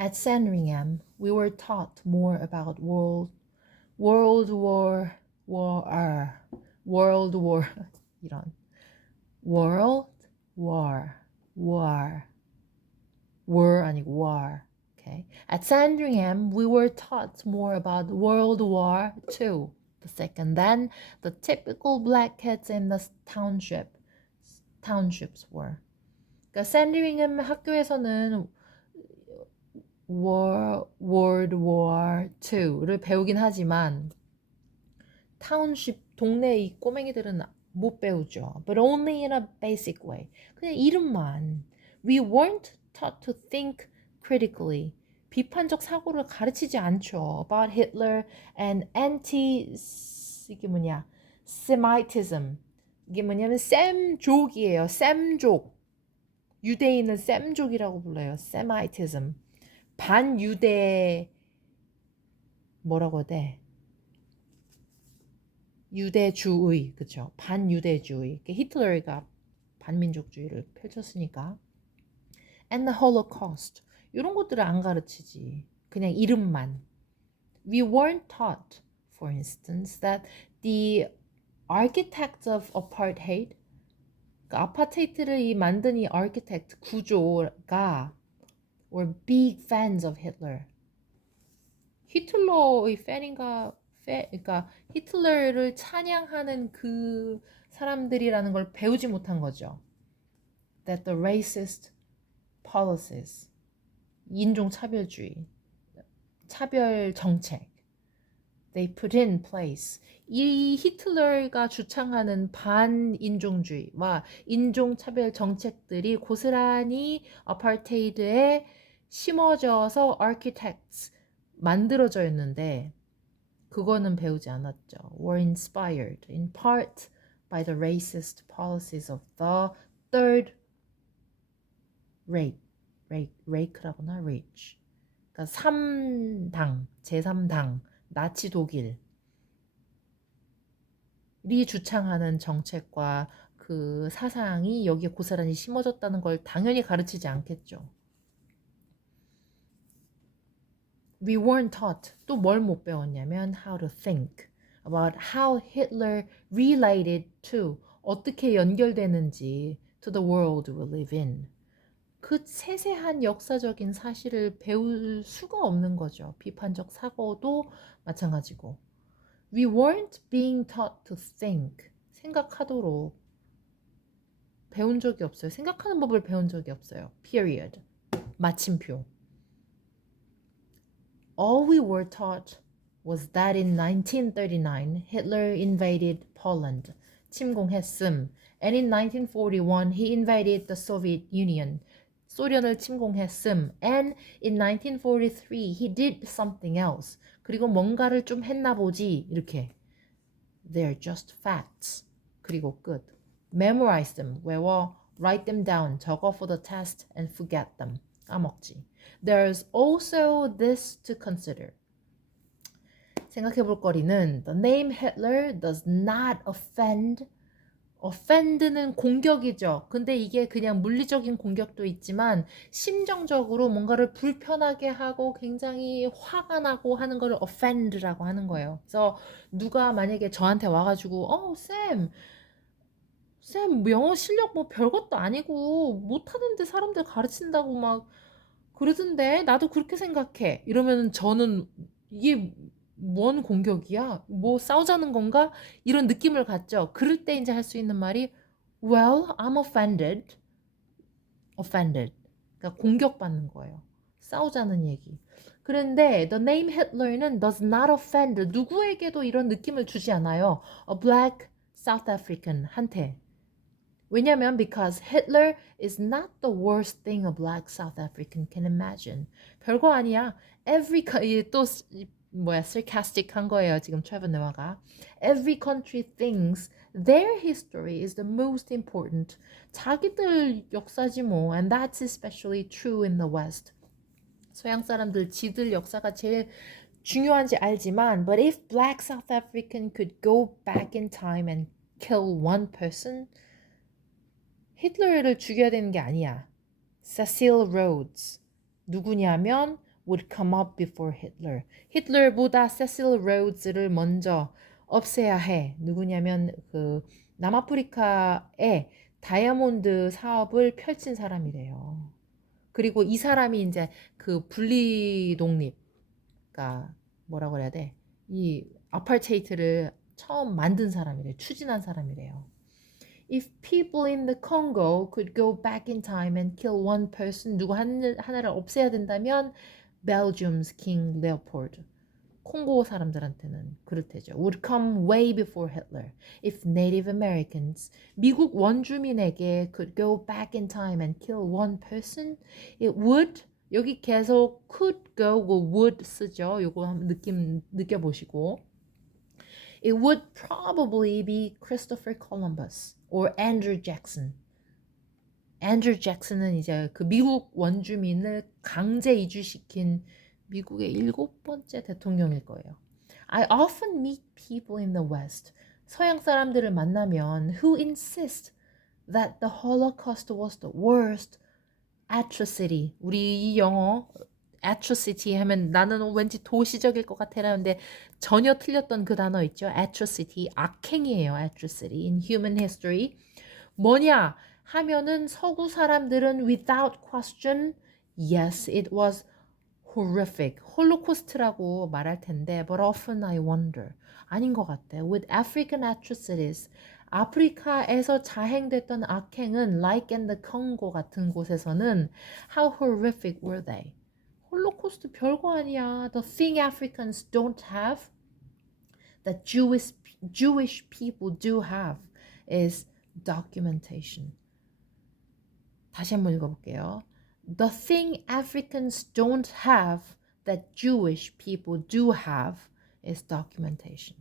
At Sandringham, we were taught more about World World War 이런 World War 아니고 War. Okay. At Sandringham, we were taught more about World War II, the second, than the typical black kids in the townships were. 그러니까 샌드링햄 학교에서는 World War II를 배우긴 하지만 타운십 동네 이 꼬맹이들은 못 배우죠. But only in a basic way. 그냥 이름만. We weren't taught to think critically. 비판적 사고를 가르치지 않죠. About Hitler and 이게 뭐냐? Semitism. 이게 뭐냐면 셈족이에요. 셈족. 유대인은 셈족이라고 불러요. Semitism. 반유대 뭐라고 해야 돼? 유대주의, 그쵸? 반유대주의. 히틀러가 반민족주의를 펼쳤으니까. And the Holocaust. 이런 것들을 안 가르치지. 그냥 이름만. We weren't taught, for instance, that the architects of apartheid, 그러니까 아파테이트를 만든 이 architect 구조가 were big fans of Hitler. 히틀러의 팬인가? 그러니까 히틀러를 찬양하는 그 사람들이라는 걸 배우지 못한 거죠. That the racist policies, 인종차별주의, 차별 정책, they put in place. 이 히틀러가 주창하는 반인종주의와 인종차별 정책들이 고스란히 아파르테이드에 심어져서 architects 만들어져 있는데 그거는 배우지 않았죠. Were inspired in part by the racist policies of the third Reich라고나 Reich. 그러니까 3당, 제3당, 나치 독일이 주창하는 정책과 그 사상이 여기에 고스란히 심어졌다는 걸 당연히 가르치지 않겠죠. We weren't taught. 또 뭘 못 배웠냐면 how to think about how Hitler related to, 어떻게 연결되는지 to the world we live in. 그 세세한 역사적인 사실을 배울 수가 없는 거죠. 비판적 사고도 마찬가지고. We weren't being taught to think. 생각하도록 배운 적이 없어요. 생각하는 법을 배운 적이 없어요. Period. 마침표. All we were taught was that in 1939 Hitler invaded Poland, 침공했음, and in 1941 he invaded the Soviet Union, 소련을 침공했음, and in 1943 he did something else, 그리고 뭔가를 좀 했나 보지, 이렇게. They're just facts. 그리고 끝. Memorize them, 외워, write them down, 적어 for the test, and forget them. 까먹지. There's also this to consider. 생각해 볼 거리는 the name Hitler does not offend. offend는 공격이죠. 근데 이게 그냥 물리적인 공격도 있지만 심정적으로 뭔가를 불편하게 하고 굉장히 화가 나고 하는 거를 offend라고 하는 거예요. 그래서 누가 만약에 저한테 와가지고 쌤 영어 실력 뭐 별것도 아니고 못하는데 사람들 가르친다고 막 그러던데 나도 그렇게 생각해. 이러면 저는 이게 뭔 공격이야? 뭐 싸우자는 건가? 이런 느낌을 갖죠. 그럴 때 이제 할 수 있는 말이 Well, I'm offended. offended. 그러니까 공격받는 거예요. 싸우자는 얘기. 그런데 the name Hitler는 does not offend. 누구에게도 이런 느낌을 주지 않아요. A black South African 한테. 왜냐면 because Hitler is not the worst thing a black South African can imagine. 별거 아니야. 또 sarcastic 한 거예요. 지금 트레버 노아가. Every country thinks their history is the most important. 자기들 역사지 뭐. And that's especially true in the West. 서양 사람들 지들 역사가 제일 중요한지 알지만 but if black South African could go back in time and kill one person, 히틀러를 죽여야 되는 게 아니야. Cecil Rhodes. 누구냐면 would come up before Hitler. 히틀러보다 세실 로즈를 먼저 없애야 해. 누구냐면 그 남아프리카에 다이아몬드 사업을 펼친 사람이래요. 그리고 이 사람이 이제 그 분리 독립, 그러니까 뭐라고 해야 돼? 이 아파르테이트를 처음 만든 사람이래. 추진한 사람이래요. If people in the Congo could go back in time and kill one person, 누구 하나를 없애야 된다면 Belgium's King Leopold. 콩고 사람들한테는 그렇대죠. Would come way before Hitler. If Native Americans, 미국 원주민에게 could go back in time and kill one person, it would 여기 계속 could go, would 쓰죠. 요거 한번 느낌 느껴보시고. It would probably be Christopher Columbus or Andrew Jackson. Andrew Jackson은 이제 그 미국 원주민을 강제 이주시킨 미국의 7번째 대통령일 거예요. I often meet people in the West. 서양 사람들을 만나면 who insist that the Holocaust was the worst atrocity. 우리 이 영어 atrocity 하면 나는 왠지 도시적일 것 같아라는데 전혀 틀렸던 그 단어 있죠. atrocity, 악행이에요. atrocity in human history. 뭐냐 하면은 서구 사람들은 without question, yes, it was horrific. 홀로코스트라고 말할 텐데, but often I wonder. 아닌 것 같아. With African atrocities, 아프리카에서 자행됐던 악행은 like in the Congo 같은 곳에서는 how horrific were they? 홀로코스트 별거 아니야. The thing Africans don't have that Jewish people do have is documentation. 다시 한번 읽어볼게요. The thing Africans don't have that Jewish people do have is documentation.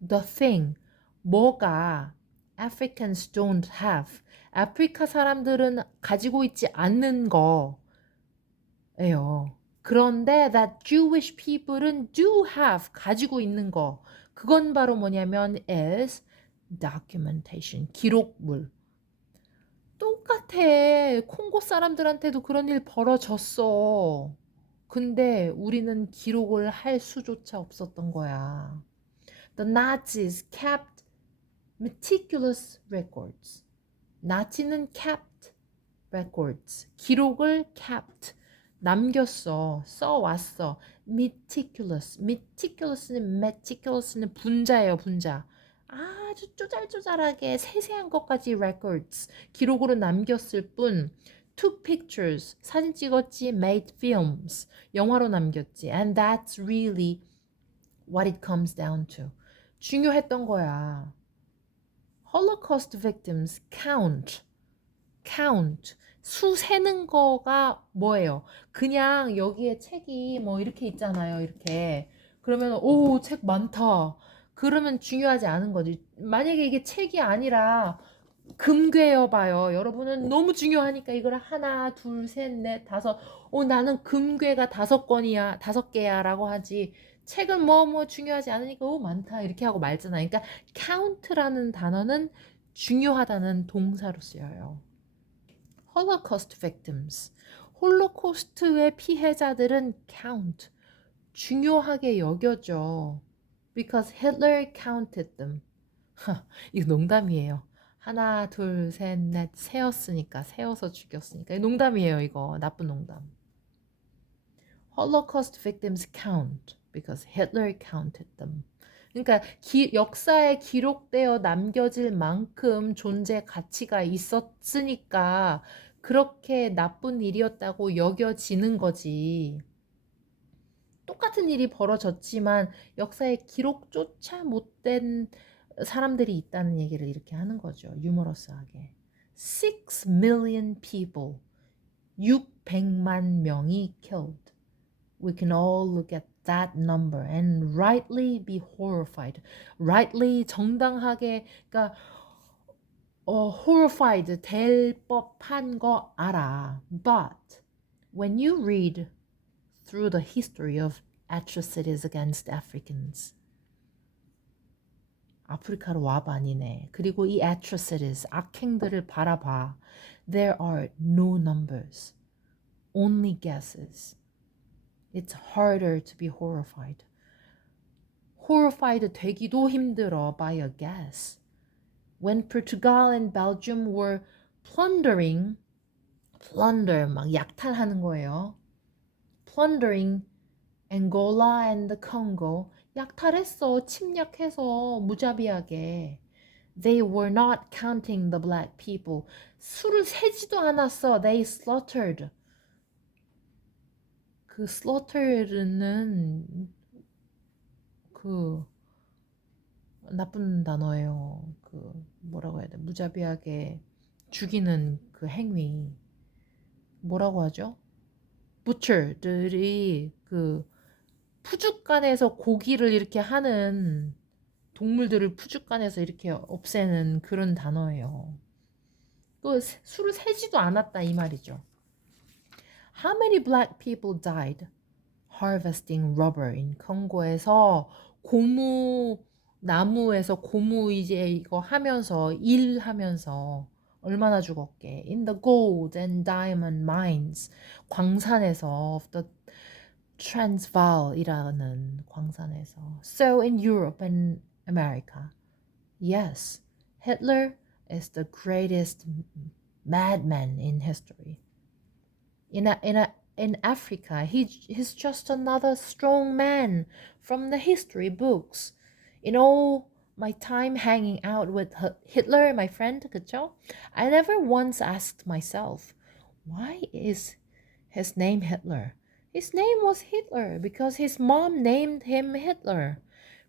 The thing, 뭐가 Africans don't have, 아프리카 사람들은 가지고 있지 않는 거예요. 그런데 that Jewish people은 do have, 가지고 있는 거. 그건 바로 뭐냐면 is documentation, 기록물. 똑같아. 콩고 사람들한테도 그런 일 벌어졌어. 근데 우리는 기록을 할 수조차 없었던 거야. The Nazis kept meticulous records. 나치는 kept records. 기록을 kept. 남겼어. 써왔어. meticulous는 분자예요, 분자. 아주 쪼잘쪼잘하게 세세한 것까지 records 기록으로 남겼을 뿐 took pictures 사진 찍었지 made films 영화로 남겼지 and that's really what it comes down to 중요했던 거야. Holocaust victims count 수 세는 거가 뭐예요? 그냥 여기에 책이 뭐 이렇게 있잖아요. 이렇게 그러면 오, 책 많다. 그러면 중요하지 않은 거지. 만약에 이게 책이 아니라 금괴여 봐요. 여러분은 너무 중요하니까 이걸 하나, 둘, 셋, 넷, 다섯. 나는 금괴가 5권이야, 5개야라고 하지. 책은 뭐 중요하지 않으니까 많다 이렇게 하고 말잖아요. 그러니까 count라는 단어는 중요하다는 동사로 쓰여요. Holocaust victims. 홀로코스트의 피해자들은 count. 중요하게 여겨져. Because Hitler counted them. 이거 농담이에요. 하나, 둘, 셋, 넷 세었으니까 세어서 죽였으니까 농담이에요. 이거 나쁜 농담. Holocaust victims count because Hitler counted them. 그러니까 역사에 기록되어 남겨질 만큼 존재 가치가 있었으니까 그렇게 나쁜 일이었다고 여겨지는 거지. 똑같은 일이 벌어졌지만 역사에 기록조차 못된 사람들이 있다는 얘기를 이렇게 하는 거죠. 유머러스하게. 6 million people. 600만 명이 killed. We can all look at that number and rightly be horrified. rightly 정당하게 그러니까 horrified 될 법한 거 알아. But when you read through the history of atrocities against Africans. 아프리카로 와봐니네. 그리고 이 atrocities, 악행들을 바라봐. There are no numbers. Only guesses. It's harder to be horrified. horrified 되기도 힘들어 by a guess. When Portugal and Belgium were plundering, plunder 막 약탈하는 거예요. plundering Angola and the Congo, 약탈했어, 침략해서 무자비하게. They were not counting the black people. 수를 세지도 않았어. They slaughtered. 그 slaughter는 그 나쁜 단어예요. 그 뭐라고 해야 돼? 무자비하게 죽이는 그 행위. 뭐라고 하죠? butcher들이 그 푸죽간에서 고기를 이렇게 하는 동물들을 푸죽간에서 이렇게 없애는 그런 단어예요. 또 수를 세지도 않았다 이 말이죠. How many black people died harvesting rubber in Congo에서 고무 나무에서 고무 이제 이거 하면서 일하면서 얼마나 죽었게? In the gold and diamond mines 광산에서 of the Transvaal이라는 광산에서. So in Europe and America, yes, Hitler is the greatest madman in history. In Africa, he's just another strong man from the history books. In all my time hanging out with Hitler, my friend, 그쵸? I never once asked myself, why is his name Hitler? His name was Hitler because his mom named him Hitler.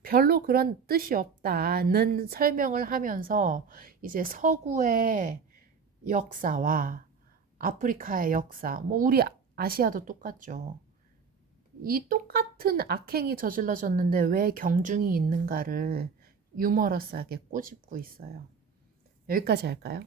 별로 그런 뜻이 없다는 설명을 하면서 이제 서구의 역사와 아프리카의 역사, 뭐 우리 아시아도 똑같죠. 이 똑같은 악행이 저질러졌는데 왜 경중이 있는가를 유머러스하게 꼬집고 있어요. 여기까지 할까요?